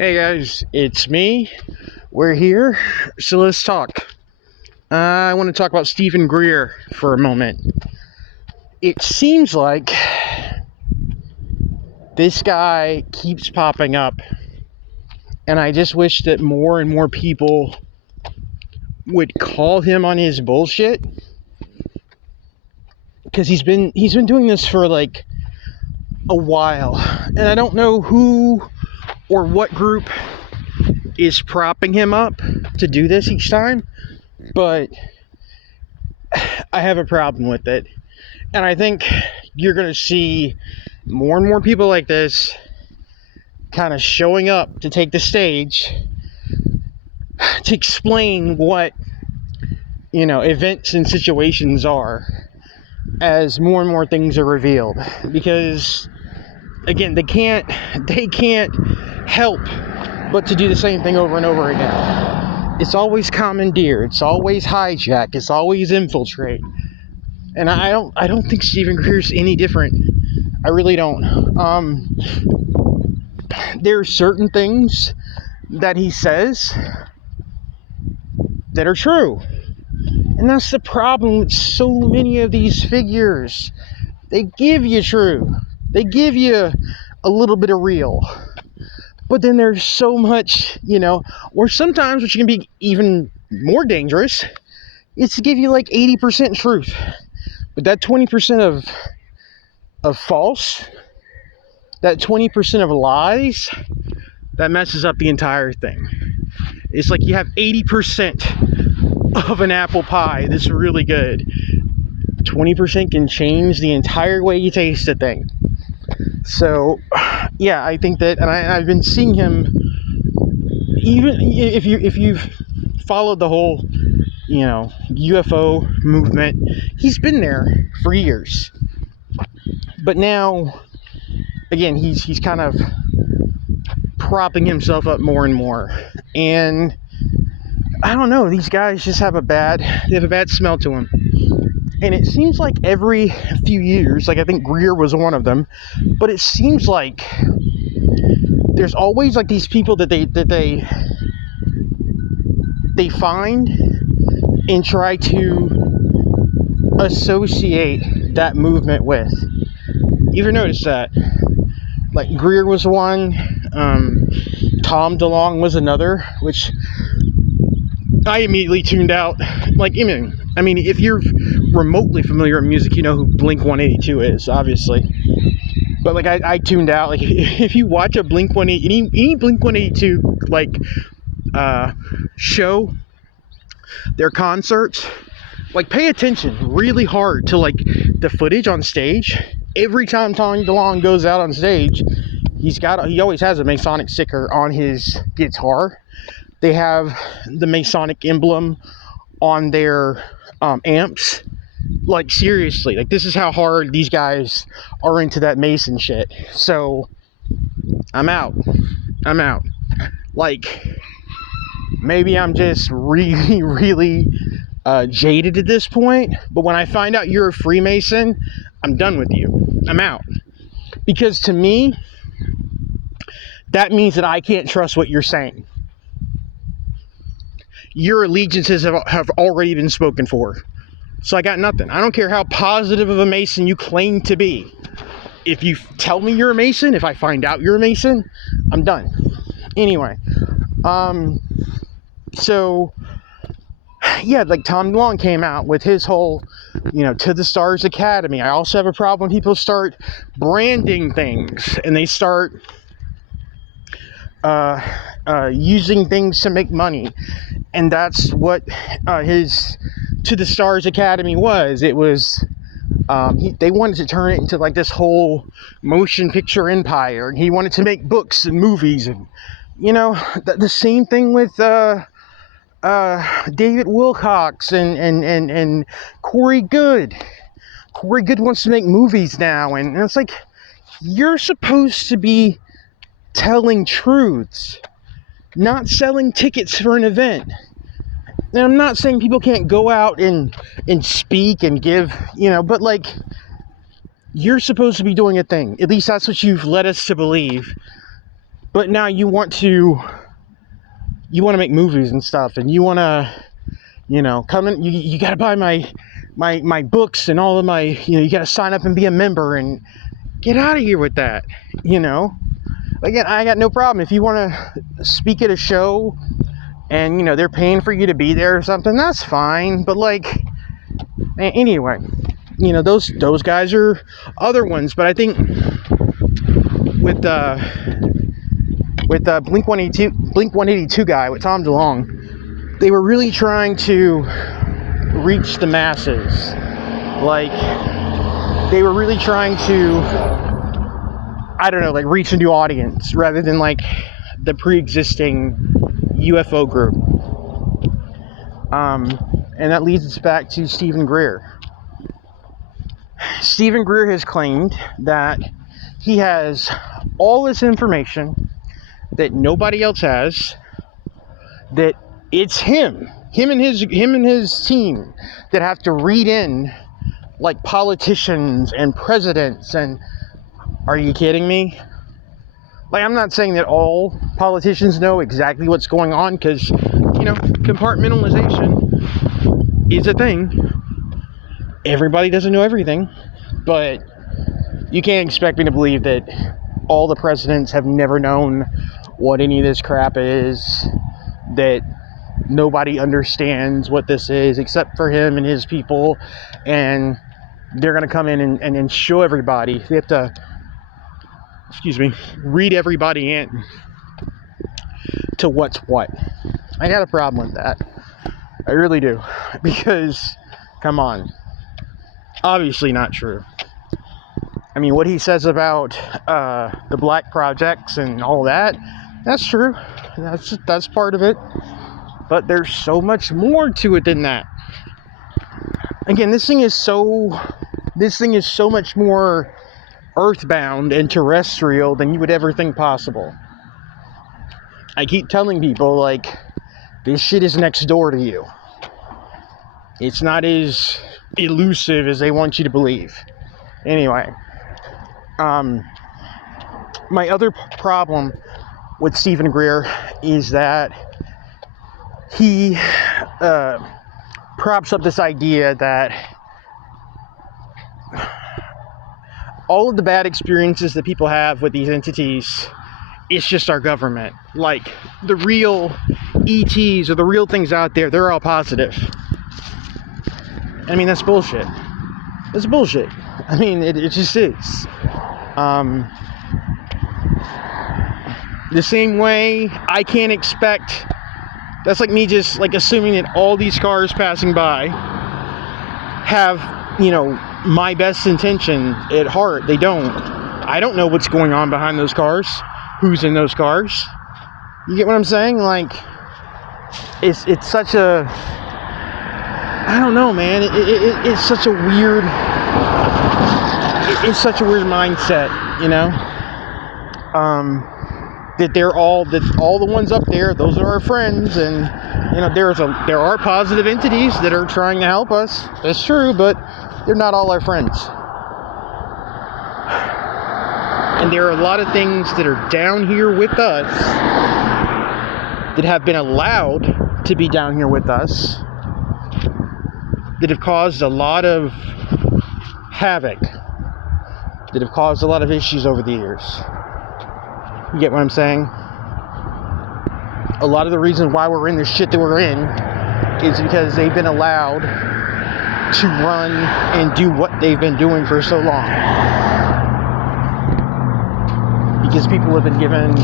Hey guys, it's me. We're here, so let's talk. I want to talk about Stephen Greer for a moment. It seems like this guy keeps popping up, and I just wish that more and more people would call him on his bullshit, because he's been doing this for like a while, and I don't know who or what group is propping him up to do this each time, but I have a problem with it. And I think you're going to see more and more people like this kind of showing up to take the stage to explain what, events and situations are as more and more things are revealed. Because, again, they can't help but to do the same thing over and over again. It's always commandeer, it's always hijack, it's always infiltrate. And I don't think Stephen Greer's any different. I really don't. There are certain things that he says that are true. And that's the problem with so many of these figures. They give you true. They give you a little bit of real. But then there's so much, or sometimes, which can be even more dangerous, is to give you like 80% truth. But that 20% of false, that 20% of lies, that messes up the entire thing. It's like you have 80% of an apple pie that's really good. 20% can change the entire way you taste a thing. So, yeah, I think that, and I've been seeing him, even if you've followed the whole, UFO movement, he's been there for years. But now, again, he's kind of propping himself up more and more. And I don't know, these guys just have a bad smell to them. And it seems like every few years, like I think Greer was one of them, but it seems like there's always like these people that they find and try to associate that movement with. You ever notice that? Like Greer was one, Tom DeLonge was another, which I immediately tuned out. Like, I mean, if you're remotely familiar with music, you know who Blink-182 is, obviously. But like, I tuned out. Like, if you watch a any Blink-182 like show, their concerts, like, pay attention really hard to like the footage on stage. Every time Tom DeLonge goes out on stage, he always has a Masonic sticker on his guitar. They have the Masonic emblem on their amps. Like, seriously, like, this is how hard these guys are into that Mason shit. So, I'm out. Like, maybe I'm just really, really jaded at this point, but when I find out you're a Freemason, I'm done with you. I'm out. Because to me, that means that I can't trust what you're saying. Your allegiances have already been spoken for. So I got nothing. I don't care how positive of a Mason you claim to be. If you tell me you're a Mason, if I find out you're a Mason, I'm done. Anyway, so, yeah, like Tom DeLonge came out with his whole, To the Stars Academy. I also have a problem when people start branding things and they start using things to make money. And that's what his To the Stars Academy was. It was, they wanted to turn it into like this whole motion picture empire. And he wanted to make books and movies. And, the same thing with David Wilcox and Corey Good. Corey Good wants to make movies now. And it's like, you're supposed to be telling truths, not selling tickets for an event. And I'm not saying people can't go out and speak and give, but like, you're supposed to be doing a thing. At least that's what you've led us to believe. But now you want to make movies and stuff, and you want to, come in. You got to buy my books and all of my, you got to sign up and be a member and get out of here with that. Again, I got no problem if you want to speak at a show and they're paying for you to be there or something. That's fine. But anyway, those guys are other ones. But I think with Blink 182 guy with Tom DeLonge, they were really trying to reach the masses. Like, they were really trying to, I don't know, like reach a new audience rather than like the pre-existing UFO group. And that leads us back to Stephen Greer. Stephen Greer has claimed that he has all this information that nobody else has, that it's him and his team that have to read in like politicians and presidents. And are you kidding me? Like, I'm not saying that all politicians know exactly what's going on, because compartmentalization is a thing. Everybody doesn't know everything, but you can't expect me to believe that all the presidents have never known what any of this crap is, that nobody understands what this is except for him and his people, and they're going to come in and show everybody. They have to, read everybody in to what's what. I got a problem with that. I really do. Because, come on. Obviously not true. I mean, what he says about the black projects and all that, that's true. That's part of it. But there's so much more to it than that. Again, this thing is so much more earthbound and terrestrial than you would ever think possible. I keep telling people, like, this shit is next door to you. It's not as elusive as they want you to believe. Anyway, my other problem with Stephen Greer is that he props up this idea that all of the bad experiences that people have with these entities, it's just our government. Like, the real ETs or the real things out there, they're all positive. I mean, that's bullshit. That's bullshit. I mean, it just is. The same way I can't expect, that's like me just like assuming that all these cars passing by have, my best intention at heart. They don't. I don't know what's going on behind those cars, who's in those cars. You get what I'm saying? Like, it's such a, I don't know, man. It's such a weird, it's such a weird mindset, that that all the ones up there, those are our friends, and there are positive entities that are trying to help us. That's true, but they're not all our friends. And there are a lot of things that are down here with us that have been allowed to be down here with us, that have caused a lot of havoc, that have caused a lot of issues over the years. You get what I'm saying? A lot of the reason why we're in the shit that we're in is because they've been allowed to run and do what they've been doing for so long. Because people have been given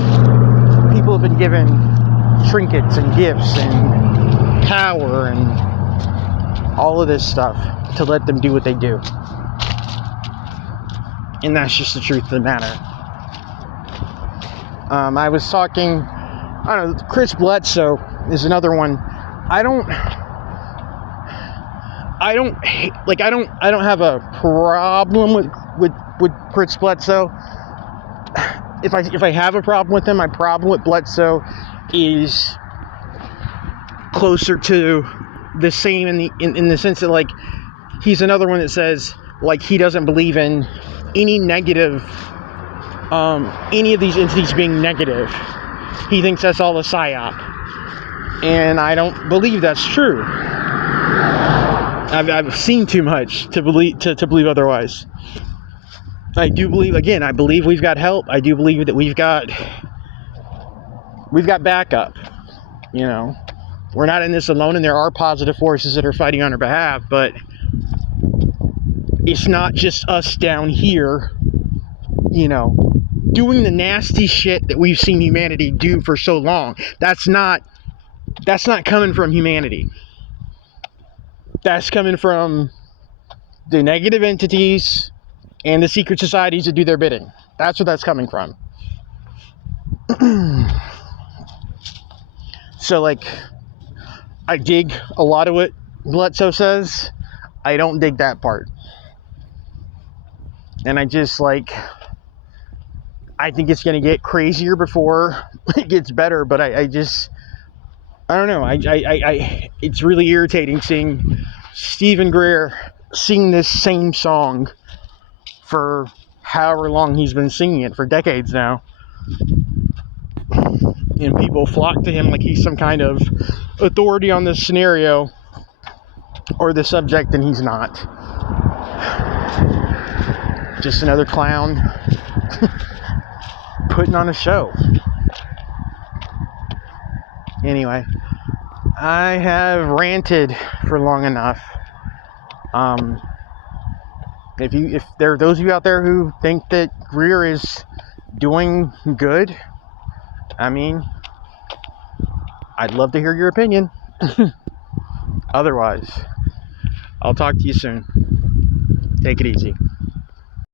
trinkets and gifts and power and all of this stuff to let them do what they do. And that's just the truth of the matter. I was talking, I don't know, Chris Bledsoe is another one. I don't have a problem with Chris Bledsoe. If I have a problem with him, my problem with Bledsoe is closer to the same in the sense that, like, he's another one that says, like, he doesn't believe in any negative any of these entities being negative. He thinks that's all a psyop. And I don't believe that's true. I've seen too much to believe otherwise. I do believe, again, I believe we've got help. I do believe that we've got backup. You know, we're not in this alone, and there are positive forces that are fighting on our behalf, but it's not just us down here, you know, doing the nasty shit that we've seen humanity do for so long. That's not coming from humanity. That's coming from the negative entities and the secret societies that do their bidding. That's what that's coming from. So, like, I dig a lot of what Bledsoe says. I don't dig that part. And I just, like, I think it's going to get crazier before it gets better, but I don't know. It's really irritating seeing Stephen Greer sing this same song for however long he's been singing it, for decades now. And people flock to him like he's some kind of authority on this scenario or the subject, and he's not. Just another clown putting on a show. Anyway, I have ranted for long enough. If there are those of you out there who think that Greer is doing good, I mean, I'd love to hear your opinion. Otherwise, I'll talk to you soon. Take it easy.